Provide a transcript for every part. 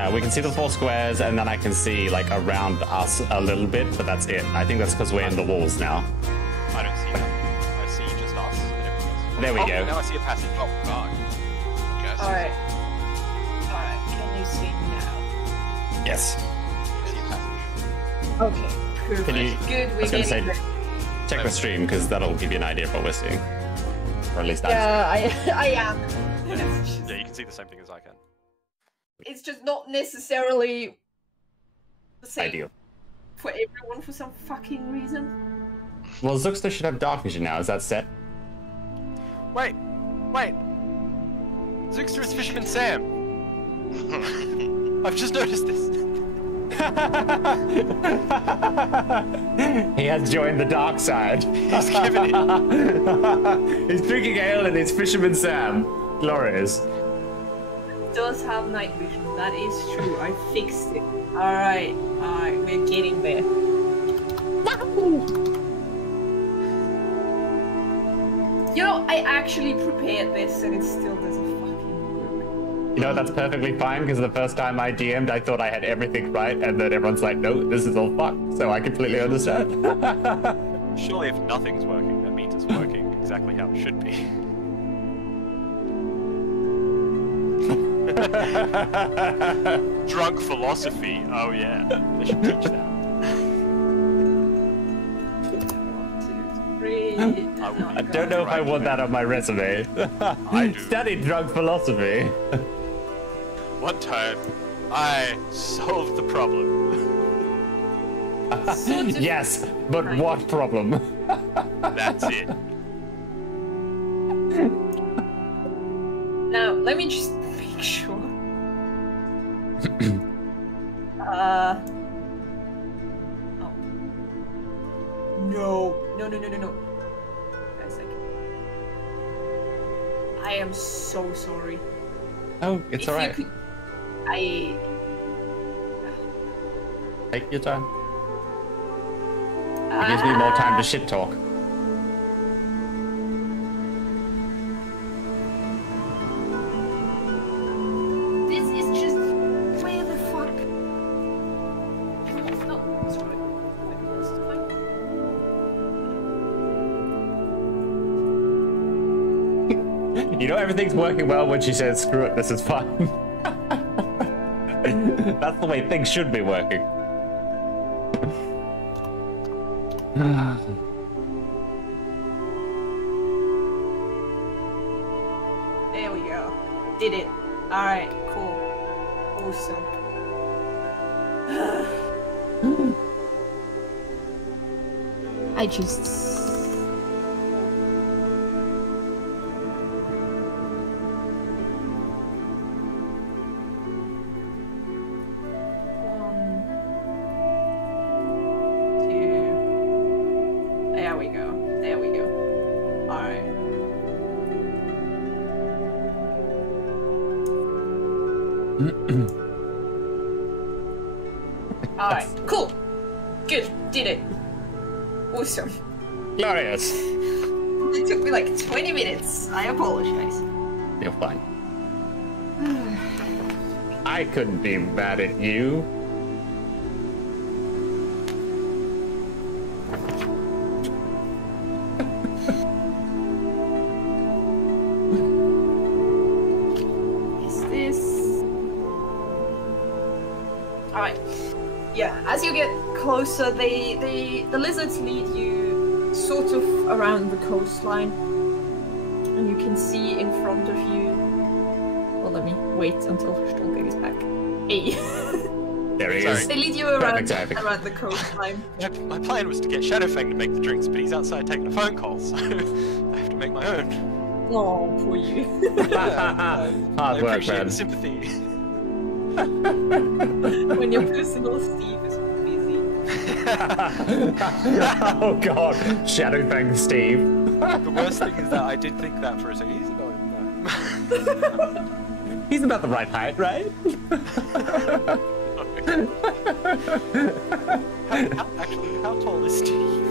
Yeah, we can see the 4 squares, and then I can see, like, around us a little bit, but that's it. I think that's because we're in the walls now. I don't see that. I see just us and everything else. There we go. Now I see a passage. Oh, God. Guess. Alright. Alright, can you see now? Yes. I see a passage. Okay, perfect. Can you, Good, I we're was going to say, getting there. check the stream, because that'll give you an idea of what we're seeing. Or at least I'm Yeah, I am. Yeah, you can see the same thing as I can. It's just not necessarily the same ideal. for everyone for some fucking reason. Well, Zookster should have dark vision now. Is that set? Wait! Zookster is Fisherman Sam! I've just noticed this. He has joined the dark side. He's given it. He's drinking ale and he's Fisherman Sam. Glorious. Does have night vision, that is true. I fixed it. Alright, we're getting there. You know, I actually prepared this and it still doesn't fucking work. You know, that's perfectly fine, because the first time I DM'd, I thought I had everything right, and then everyone's like, no, this is all fucked. So I completely understand. Surely if nothing's working, that means it's working exactly how it should be. Drunk philosophy. Oh yeah, they should teach that. I don't know if I want that on my resume. I do. Studied drunk philosophy. One time, I solved the problem. Yes, but what problem? That's it. Now, let me just make sure. Oh. No. Wait a second. I am so sorry. Oh, it's alright. Take your time. It gives me more time to shit talk. This is just where the fuck. No, it's fine. This is fine. You know everything's working well when she says, screw it, this is fine. That's the way things should be working. There we go. Did it. Alright, cool. Awesome. I just... There we go. Alright. Alright, cool. Good, did it. Awesome. Glorious. It took me like 20 minutes. I apologize. You're fine. I couldn't be mad at you. As you get closer, the lizards lead you sort of around the coastline, and you can see in front of you. Well, let me wait until Stolberg is back. Hey. There he is. They lead you around the coastline. My plan was to get Shadowfang to make the drinks, but he's outside taking a phone call, so I have to make my own. Oh, poor you. Hard work, appreciate man. the sympathy. When your personal Steve is busy. Oh god, Shadowfang Steve. The worst thing is that I did think that for a second. He's about He's about the right height, right? how tall is Steve?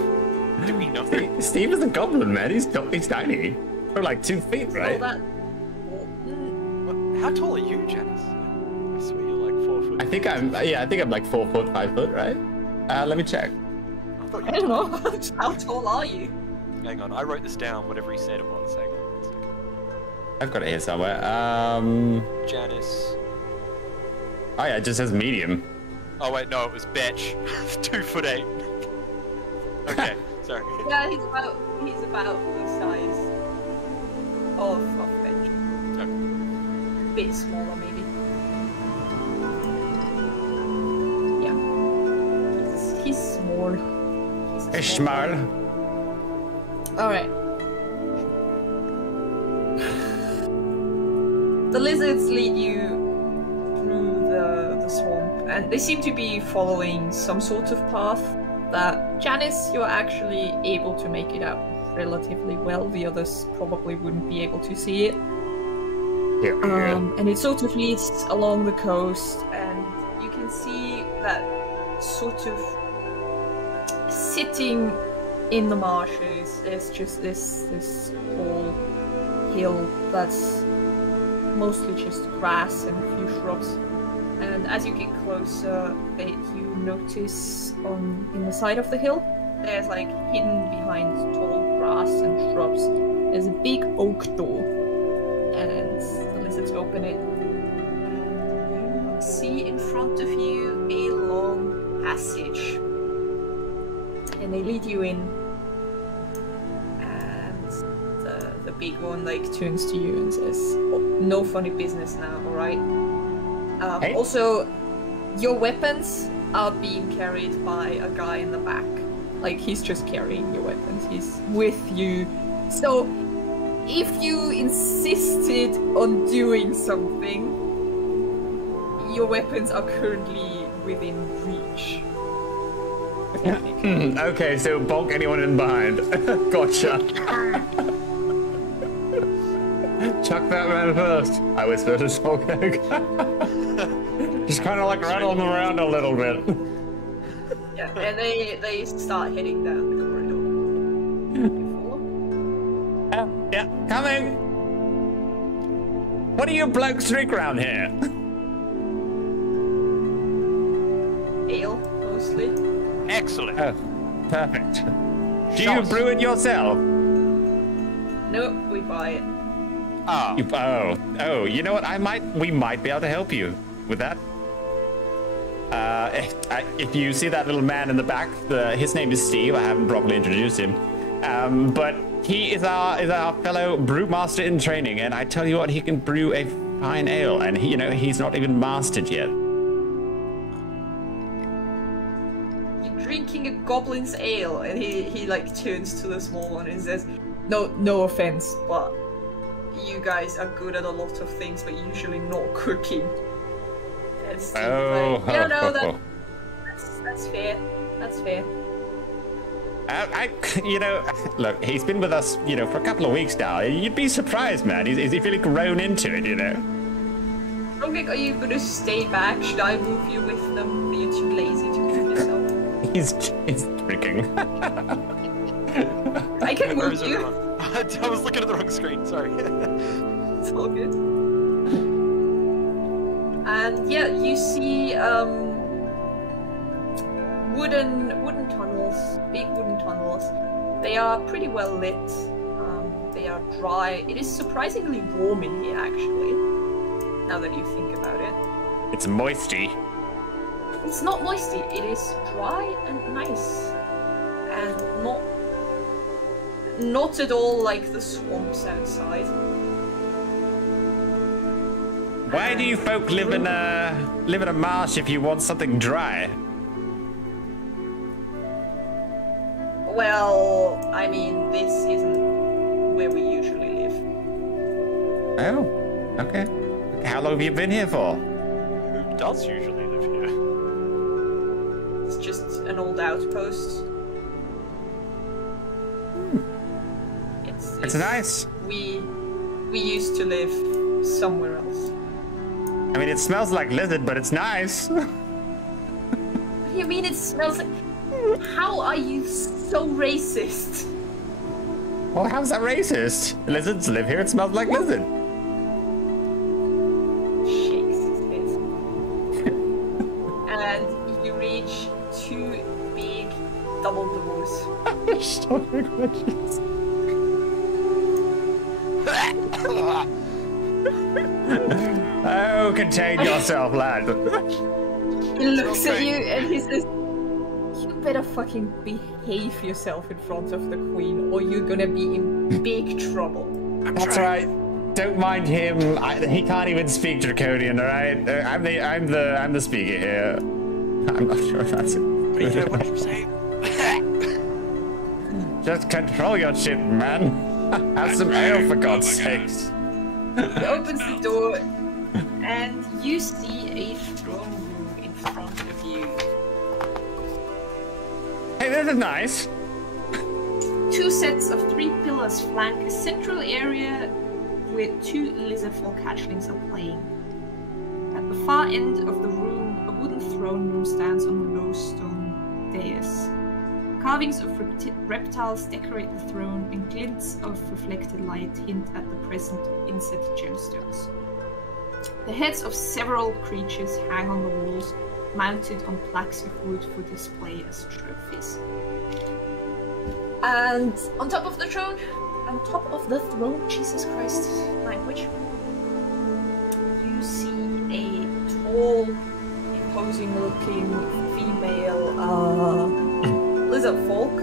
Do we know? Steve is a goblin, man. He's tiny. For like 2 feet, right? How tall are you, Janice? I swear you're like 4 think I'm like 4 foot, 5 foot, right? Let me check. thought I you don't know. How tall are you? Hang on, I wrote this down, whatever he said it was. Hang on. 1 second. I've got it here somewhere. Janice. Oh yeah, it just says medium. Oh wait, no, it was Betch. 2'8". Okay, sorry. Yeah, he's about the size of Betch. Okay. A bit smaller, maybe. Yeah. He's small. He's Small. Alright. The lizards lead you through the swamp, and they seem to be following some sort of path that, Janice, you're actually able to make it out relatively well. The others probably wouldn't be able to see it. Yeah. And it sort of leads along the coast, and you can see that sort of sitting in the marshes, there's just this whole hill that's mostly just grass and a few shrubs. And as you get closer, you notice in the side of the hill, there's like hidden behind tall grass and shrubs, there's a big oak door. And the lizards open it. And you see in front of you a long passage. And they lead you in. And the big one like turns to you and says, oh, "No funny business now, alright? Hey. Also, your weapons are being carried by a guy in the back. Like, he's just carrying your weapons. He's with you. So, if you insisted on doing something, your weapons are currently within reach. Okay, so bonk anyone in behind. Gotcha. Chuck that man first. I whisper to Smokeg. Just kind of like rattle him around a little bit. Yeah, and they start heading down the corridor. Yeah, coming. What do you blokes drink around here? Ale, mostly. Excellent. Oh, perfect. Do you Shots. brew it yourself? Nope, we buy it. Ah, Oh, you know what? We might be able to help you with that. If you see that little man in the back, his name is Steve. I haven't properly introduced him, but he is our fellow brewmaster in training, and I tell you what, he can brew a fine ale, and he's not even mastered yet. You're drinking a goblin's ale, and he like turns to the small one and says, "No offense, but you guys are good at a lot of things, but usually not cooking." And Steve's like, "Yeah, no, that's fair. That's fair." Look, he's been with us, for a couple of weeks now. You'd be surprised, man. He's really grown into it, Okay, are you gonna stay back? Should I move you with them? Are you too lazy to move yourself? He's drinking. I can where move is you. everyone? I was looking at the wrong screen, sorry. It's all good. And yeah, you see wooden tunnels, big wooden tunnels. They are pretty well lit. They are dry. It is surprisingly warm in here, actually, now that you think about it. It's moisty. It's not moisty, it is dry and nice. And not at all like the swamps outside. Why do you folk live in a marsh if you want something dry? Well, I mean, this isn't where we usually live. Oh, okay. How long have you been here for? Who does usually live here? It's just an old outpost. It's nice. We used to live somewhere else. I mean, it smells like lizard, but it's nice. What do you mean it smells like... How are you so racist? Well, how's that racist? Lizards live here, it smells like lizard. Shakes his head. Stomach wedges. Oh, contain yourself, lad. He looks at you and he says, "You better fucking behave yourself in front of the queen, or you're gonna be in big trouble." That's right. Don't mind him. He can't even speak Draconian, all right? I'm the speaker here. I'm not sure if that's it. What did you say? Just control your shit, man. Have some ale, for God's sakes. He opens the door, and you see a throne room in front of you. Hey, this is nice. 2 sets of 3 pillars flank a central area where 2 lizardfolk hatchlings are playing. At the far end of the room, a wooden throne room stands on a low stone dais. Carvings of reptiles decorate the throne, and glints of reflected light hint at the present inset gemstones. The heads of several creatures hang on the walls, mounted on plaques of wood for display as trophies. And on top of the throne, Jesus Christ, language, you see a tall, imposing-looking female lizardfolk,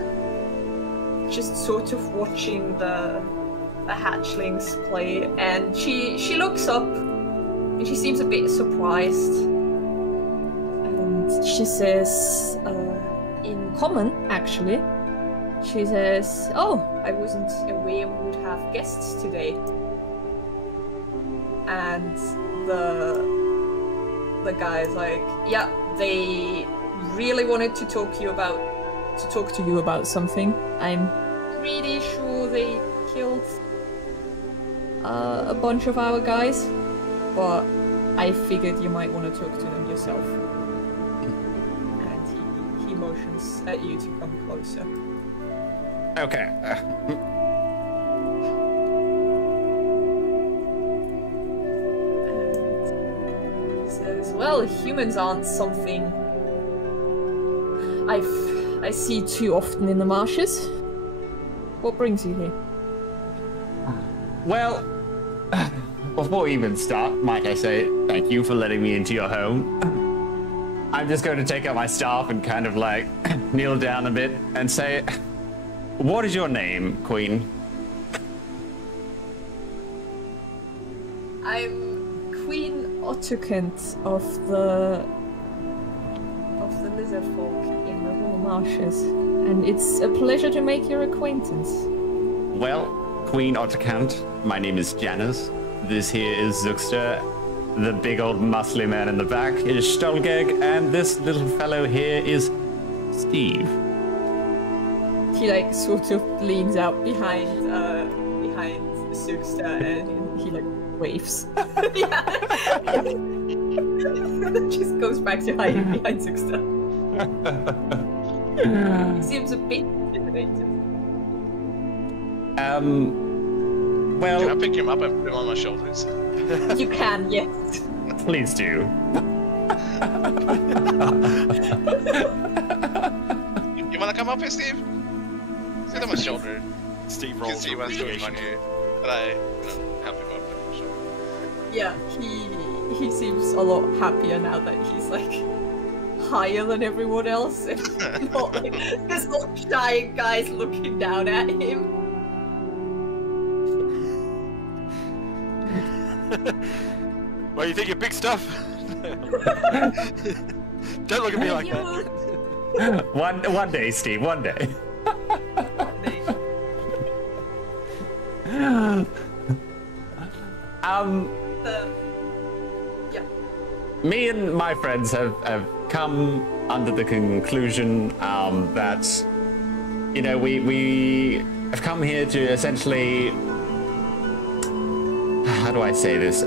just sort of watching the hatchlings play, and she looks up, and she seems a bit surprised, and she says, in common, actually, she says, "Oh, I wasn't aware we would have guests today." And the guy's like, "Yeah, they really wanted to talk to you about something. I'm pretty sure they killed a bunch of our guys, but I figured you might want to talk to them yourself." And he motions at you to come closer. Okay. And he says, "Well, humans aren't something I see too often in the marshes. What brings you here?" Well, before we even start, might I say thank you for letting me into your home. I'm just going to take out my staff and kind of like kneel down a bit and say, "What is your name, Queen?" "I'm Queen Ottukant of the lizardfolk in the Wool Marshes, and it's a pleasure to make your acquaintance." Well, Queen Ottukant, my name is Janus. This here is Zuxter. The big old muscly man in the back is Stolgeg, and this little fellow here is Steve. He like sort of leans out behind Zuxter, and he like waves. Yeah. Just goes back to hiding behind Zuxter. Seems a bit intimidated. Well, Can I pick him up and put him on my shoulders? You can, yes. please do. You wanna come up here, Steve? Sit on my shoulder. Steve You can rolls see what's going appreciation. on here. But I, help him up with my shoulder. Yeah, he seems a lot happier now that he's like higher than everyone else, and not like there's not giant guys looking down at him. Well, you think you're big stuff? Don't look at me like that. One day, Steve, one day. Yeah. Me and my friends have come under the conclusion that, you know, we have come here to essentially, how do I say this?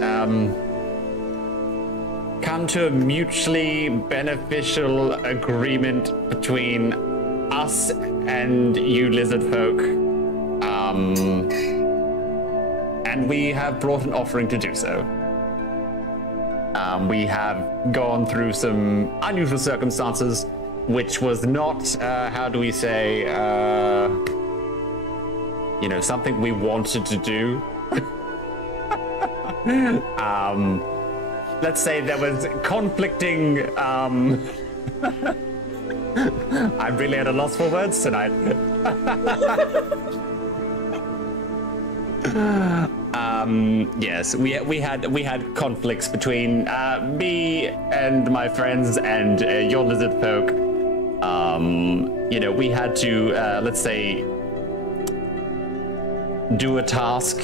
Come to a mutually beneficial agreement between us and you lizard folk. And we have brought an offering to do so. We have gone through some unusual circumstances. which was not, how do we say, you know, something we wanted to do. Let's say there was conflicting, I'm really at a loss for words tonight. Yes, we had conflicts between me and my friends and your lizard folk. You know, we had to let's say do a task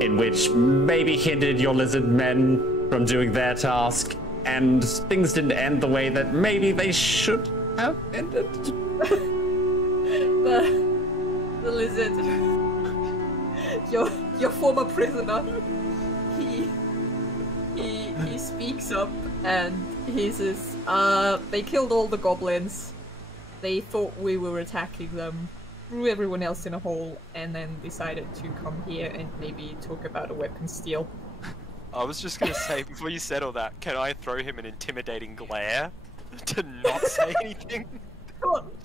in which maybe hindered your lizard men from doing their task, and things didn't end the way that maybe they should have ended. The lizard, your former prisoner, he speaks up and he says, they killed all the goblins. They thought we were attacking them, threw everyone else in a hole, and then decided to come here and maybe talk about a weapon steal. I was just gonna say, before you said all that, can I throw him an intimidating glare to not say anything?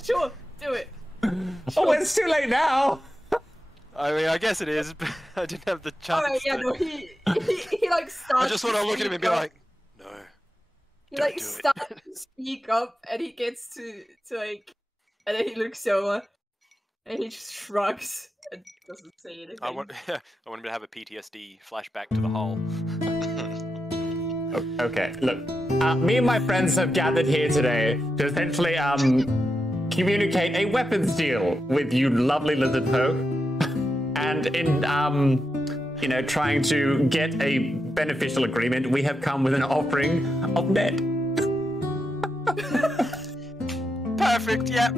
Sure, do it. Oh, it's too late now. I mean, I guess it is, but I didn't have the chance. Alright, yeah, no, he like starts. I just want to look at him and be like, no. He like starts to speak up, and he gets to like, and then he looks over, and he just shrugs and doesn't say anything. I want him to have a PTSD flashback to the hole. Okay, look, me and my friends have gathered here today to essentially communicate a weapons deal with you lovely lizard folk, and in you know, trying to get a beneficial agreement, we have come with an offering of net. Perfect. Yep.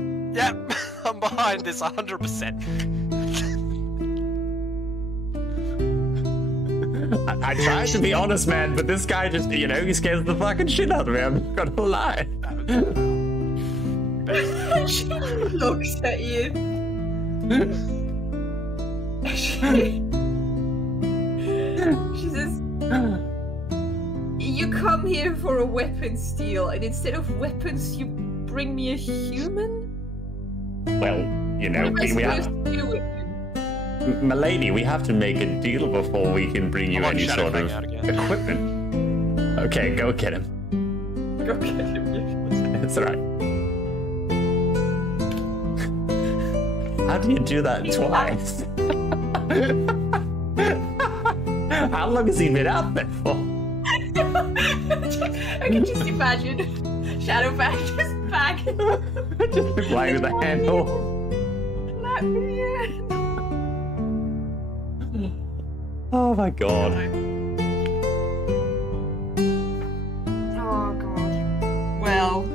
I'm behind this 100%. I tried to be honest, man, but this guy just, you know, he scares the fucking shit out of me. I'm not gonna lie. She looks at you. She says, you come here for a weapon steal, and instead of weapons, you bring me a human? Well, you know, we have... Milady, we have to make a deal before we can bring you any sort of equipment. Okay, go get him. Go get him. It's alright. How do you do that twice? How long has he been out there for? I can just imagine Shadowback just back. Just playing with the handle. Let me in. Oh my god. Oh god. Well.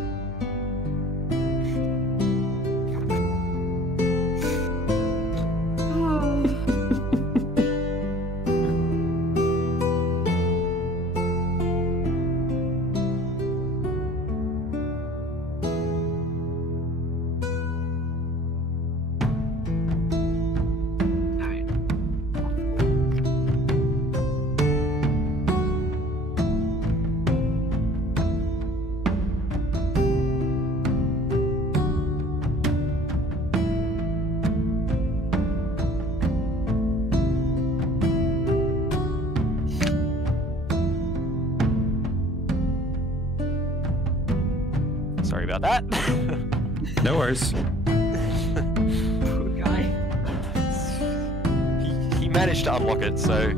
Sorry about that. No worries. Poor guy. He managed to unlock it, so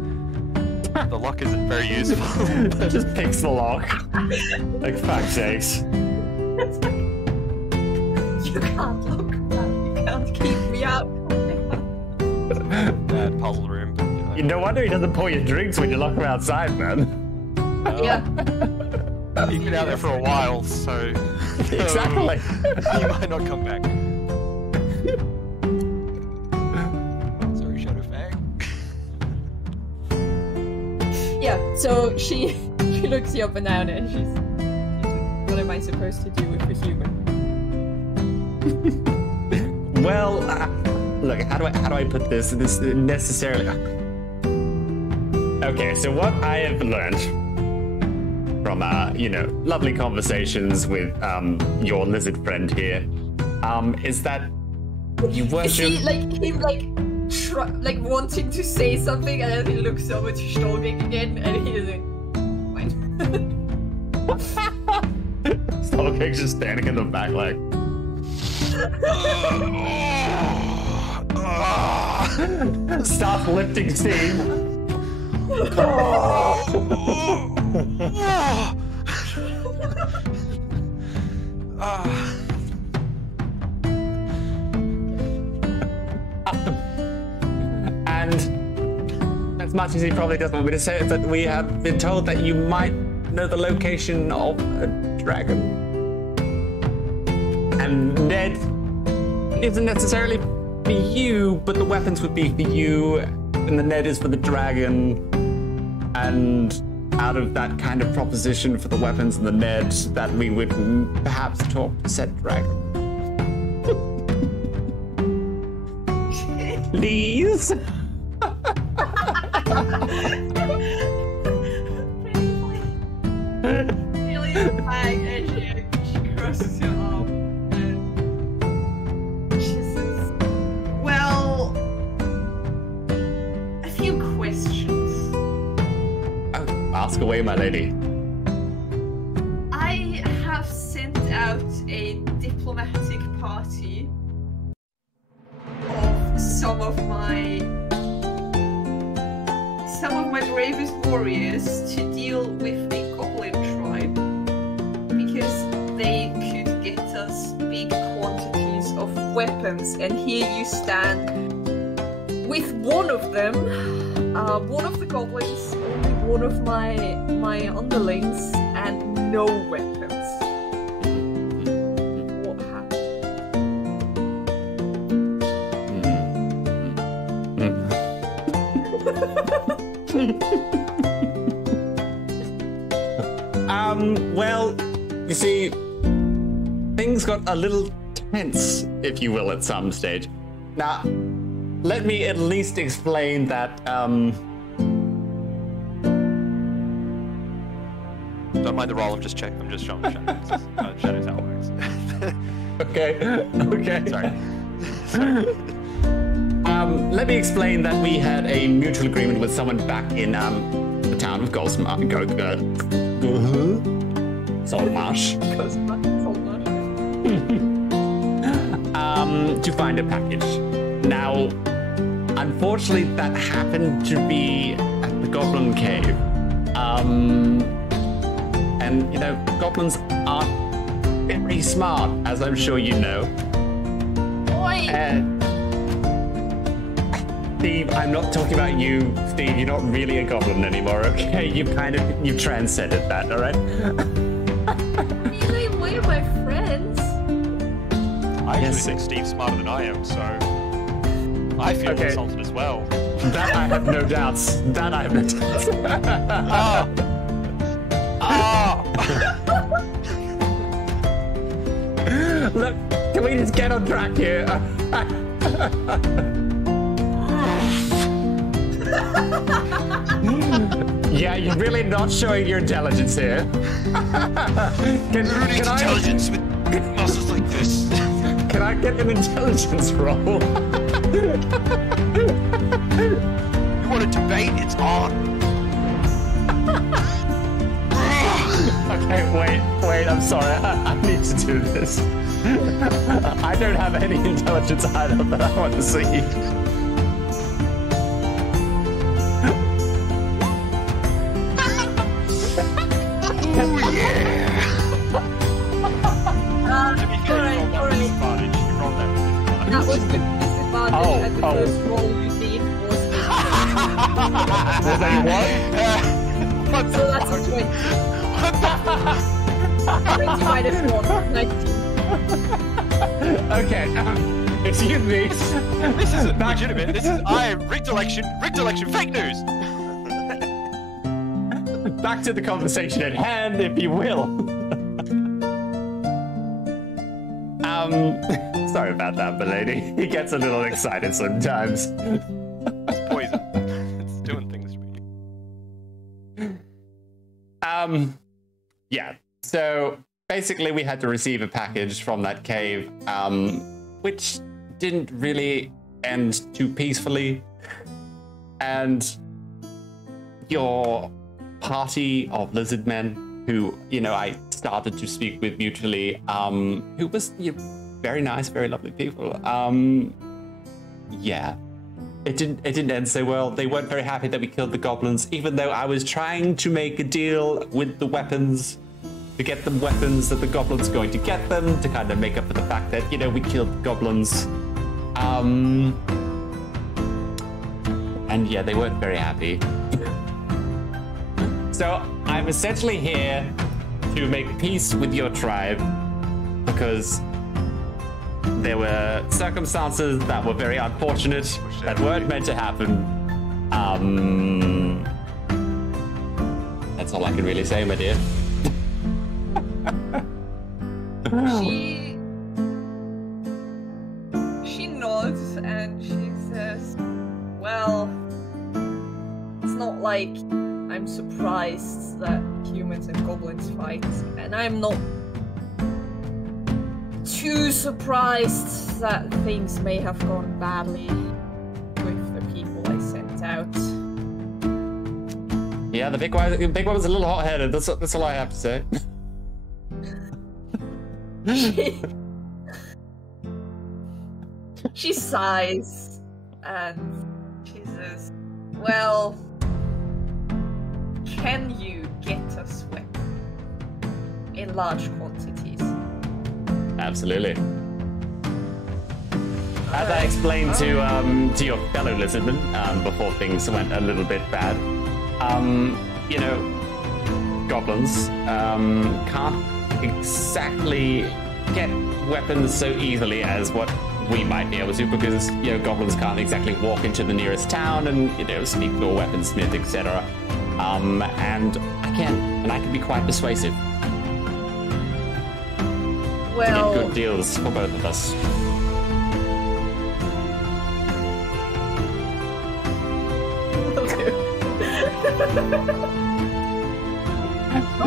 the lock isn't very useful. Just picks the lock. Like, fuck's sakes. You can't look, man. You can't keep me out. Bad puzzle room. No wonder he doesn't pour your drinks when you lock him outside, man. Yeah. He's been out there for a while, so... Exactly. He might not come back. Sorry, Shadowfang. Yeah, so she looks you up and down and she's like, what am I supposed to do with a human? Well, look, how do I put this necessarily? Okay, so what I have learned from from, you know, lovely conversations with your lizard friend here, is that you worship... You see, like, him, like wanting to say something, and then he looks over to Stolgig again, and he's like, what? Stolgig's just standing in the back, like... Stop lifting Steve. And as much as he probably doesn't want me to say it, but we have been told that you might know the location of a dragon. And Ned isn't necessarily for you, but the weapons would be for you, and the Ned is for the dragon. And out of that kind of proposition for the weapons and the Ned, that we would perhaps talk to said dragon. Please? Really flag as she crosses your arm. And she says, well, a few questions. Oh, ask away, my lady. I have sent out a diplomatic party of some of my bravest warriors to deal with the goblin tribe because they could get us big quantities of weapons, and here you stand with one of them, one of the goblins, only one of my underlings, and no weapons. What happened? Well, you see, things got a little tense, if you will, at some stage. Now, let me at least explain that, Don't mind the roll, I'm just showing shadows. Shadows how it works. Okay, okay. Sorry. Let me explain that we had a mutual agreement with someone back in the town of SaltMarsh. To find a package. Now, unfortunately, that happened to be at the Goblin Cave. And, you know, goblins aren't very smart, as I'm sure you know. And Steve, I'm not talking about you, Steve. You're not really a goblin anymore, okay? You've transcended that, all right? Really, we're my friends. I actually think Steve's smarter than I am, so I feel insulted as well. That I have no doubts. That I have no doubts. Look, can we just get on track here? Yeah, you're really not showing your intelligence here. Can intelligence with muscles like this. Can I get an intelligence roll? You want to debate? It's on. Okay, wait, I'm sorry. I need to do this. I don't have any intelligence either, but I want to see. Oh yeah! That was the disadvantage, and the first roll you did was Was that what? so that's a 20. What the? 20 minus 1, 19. Okay, excuse me. This isn't legitimate. This is rigged election, fake news. Back to the conversation at hand, if you will. Sorry about that, milady. He gets a little excited sometimes. It's poison. It's doing things to me. Yeah. So basically, we had to receive a package from that cave, which didn't really end too peacefully. And your party of lizard men, who, you know, I started to speak with mutually, who was very nice, very lovely people. Yeah. It didn't end so well. They weren't very happy that we killed the goblins, even though I was trying to make a deal with the weapons to get them weapons that the goblins are going to get them to kind of make up for the fact that, you know, we killed the goblins. And yeah, they weren't very happy. So I'm essentially here to make peace with your tribe because there were circumstances that were very unfortunate that weren't meant to happen. That's all I can really say, my dear. She nods and she says, well, it's not like I'm surprised that humans and goblins fight, and I'm not too surprised that things may have gone badly with the people I sent out. Yeah, the big one was a little hot-headed. That's all I have to say. She sighs and she says, well, can you get us weapons in large quantities? Absolutely. As I explained to your fellow lizardmen before things went a little bit bad, you know, goblins can't exactly get weapons so easily as what we might be able to, because, you know, goblins can't exactly walk into the nearest town and, you know, speak to a weaponsmith, etc. And I can be quite persuasive. Well, to get good deals for both of us.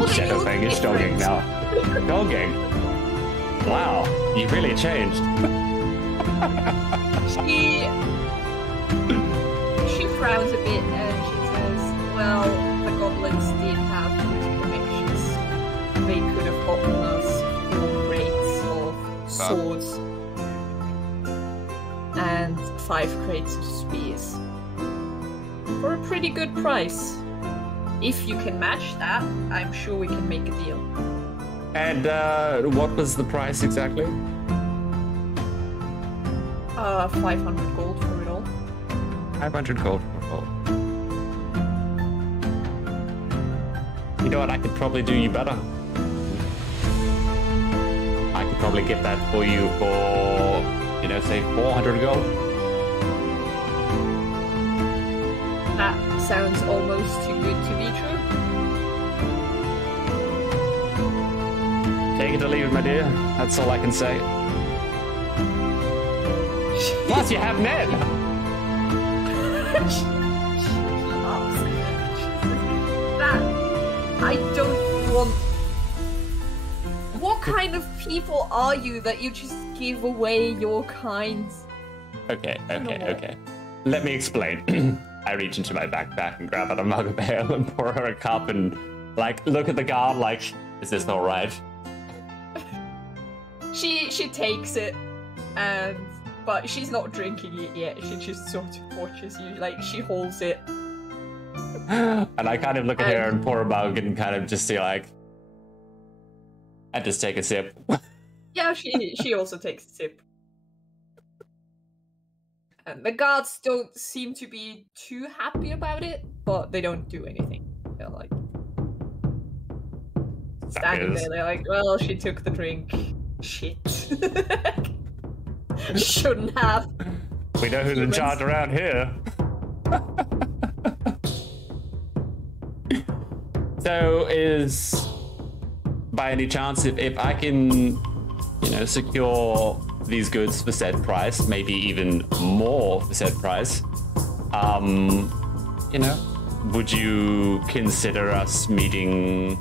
Shadowfang is dogging now. Dogging? Wow, you really changed. She frowns a bit and she says, well, the goblins did have good connections. They could have gotten us 4 crates of swords and 5 crates of spears for a pretty good price. If you can match that, I'm sure we can make a deal. And what was the price exactly? 500 gold for it all. 500 gold for it all. You know what? I could probably do you better. I could probably get that for you for, you know, say 400 gold. That sounds almost too good to be true. Take it or leave it, my dear. That's all I can say. Plus, you have men! That... I don't want... What kind of people are you that you just give away your kind? Okay. Let me explain. I reach into my backpack and grab out a mug of ale and pour her a cup and, like, look at the guard like, is this alright? She takes it, but she's not drinking it yet. She just sort of watches you, like, she holds it. And I kind of look at her and pour a mug and kind of just see, like, and just take a sip. Yeah, she also takes a sip. And the guards don't seem to be too happy about it, but they don't do anything. They're like standing there, they're like, well, she took the drink. Shit. Shouldn't have. We know who's in charge around here. So is, by any chance, if I can, you know, secure these goods for said price, maybe even more for said price, you know, would you consider us meeting